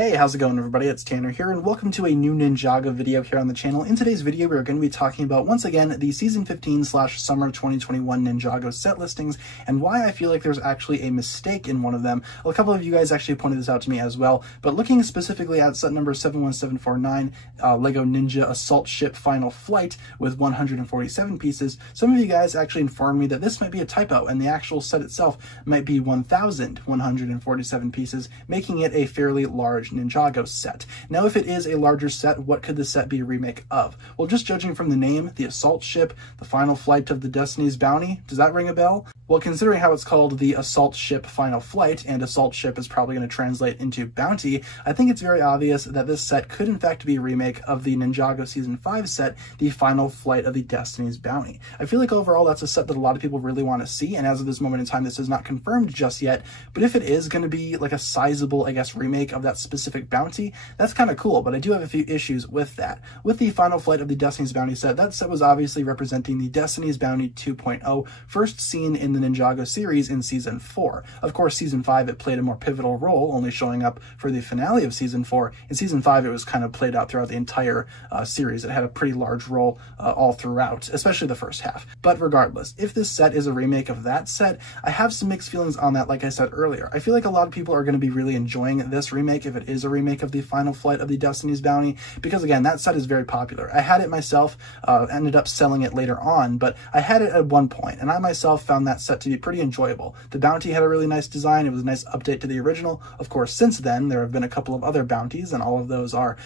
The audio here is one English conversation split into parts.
Hey, how's it going everybody? It's Tanner here and welcome to a new Ninjago video here on the channel. In today's video, we're going to be talking about, once again, the Season 15/Summer 2021 Ninjago set listings and why I feel like there's actually a mistake in one of them. A couple of you guys actually pointed this out to me as well, but looking specifically at set number 71749, LEGO Ninja Assault Ship Final Flight with 147 pieces, some of you guys actually informed me that this might be a typo and the actual set itself might be 1,147 pieces, making it a fairly large Ninjago set. Now, if it is a larger set, what could the set be a remake of? Well, just judging from the name, the Assault Ship, the Final Flight of the Destiny's Bounty, does that ring a bell? Well, considering how it's called the Assault Ship Final Flight, and Assault Ship is probably going to translate into Bounty, I think it's very obvious that this set could in fact be a remake of the Ninjago Season 5 set, the Final Flight of the Destiny's Bounty. I feel like overall that's a set that a lot of people really want to see, and as of this moment in time, this is not confirmed just yet, but if it is going to be like a sizable, I guess, remake of that specific bounty, that's kind of cool, but I do have a few issues with that. With the Final Flight of the Destiny's Bounty set, that set was obviously representing the Destiny's Bounty 2.0, first seen in the Ninjago series in Season 4. Of course, Season 5, it played a more pivotal role, only showing up for the finale of Season 4. In Season 5, it was kind of played out throughout the entire series. It had a pretty large role all throughout, especially the first half. But regardless, if this set is a remake of that set, I have some mixed feelings on that, like I said earlier. I feel like a lot of people are going to be really enjoying this remake if it is a remake of the Final Flight of the Destiny's Bounty, because again, that set is very popular. I had it myself, ended up selling it later on, but I had it at one point, and I myself found that set to be pretty enjoyable. The bounty had a really nice design. It was a nice update to the original. Of course, since then, there have been a couple of other bounties, and all of those are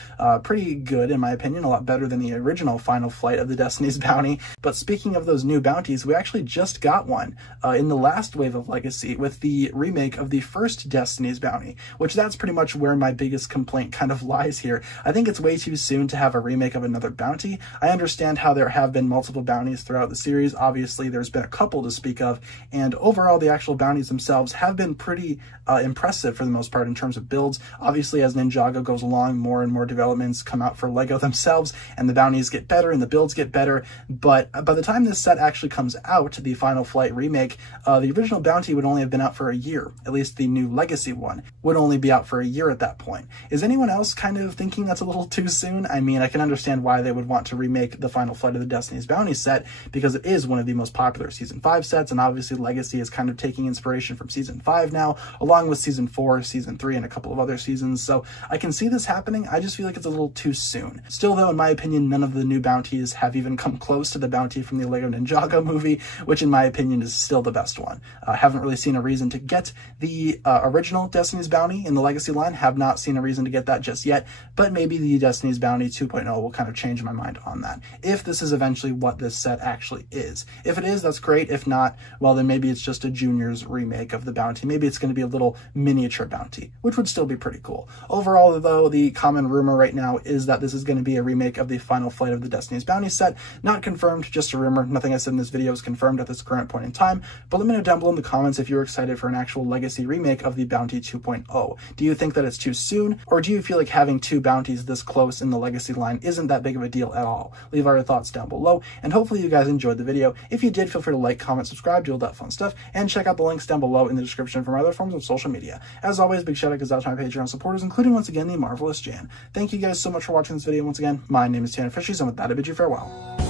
pretty good, in my opinion, a lot better than the original Final Flight of the Destiny's Bounty. But speaking of those new bounties, we actually just got one in the last wave of Legacy with the remake of the first Destiny's Bounty, which that's pretty much where my biggest complaint kind of lies here. I think it's way too soon to have a remake of another bounty. I understand how there have been multiple bounties throughout the series. Obviously, there's been a couple to speak of, and overall, the actual bounties themselves have been pretty impressive for the most part in terms of builds. Obviously, as Ninjago goes along, more and more developments come out for LEGO themselves, and the bounties get better and the builds get better. But by the time this set actually comes out, the Final Flight remake, the original bounty would only have been out for a year. At least the new Legacy one would only be out for a year at that point. Is anyone else kind of thinking that's a little too soon? I mean, I can understand why they would want to remake the Final Flight of the Destiny's Bounty set, because it is one of the most popular Season 5 sets, and obviously Legacy is kind of taking inspiration from Season 5 now, along with Season 4, Season 3, and a couple of other seasons, so I can see this happening. I just feel like it's a little too soon. Still though, in my opinion, none of the new bounties have even come close to the bounty from the LEGO Ninjago movie, which in my opinion is still the best one. I haven't really seen a reason to get the original Destiny's Bounty in the Legacy line, have not seen a reason to get that just yet, but maybe the Destiny's Bounty 2.0 will kind of change my mind on that, if this is eventually what this set actually is. If it is, that's great. If not, well, then maybe it's just a Junior's remake of the bounty. Maybe it's going to be a little miniature bounty, which would still be pretty cool. Overall, though, the common rumor right now is that this is going to be a remake of the Final Flight of the Destiny's Bounty set. Not confirmed, just a rumor. Nothing I said in this video is confirmed at this current point in time, but let me know down below in the comments if you're excited for an actual Legacy remake of the Bounty 2.0. Do you think that it's too soon, or do you feel like having two bounties this close in the Legacy line isn't that big of a deal at all? Leave all your thoughts down below, and hopefully you guys enjoyed the video. If you did, feel free to like, comment, subscribe, do all that fun stuff, and check out the links down below in the description for my other forms of social media. As always, big shout out goes out to my Patreon supporters, including once again the Marvelous Jan. Thank you guys so much for watching this video. Once again, my name is TannerFishies, and with that I bid you farewell.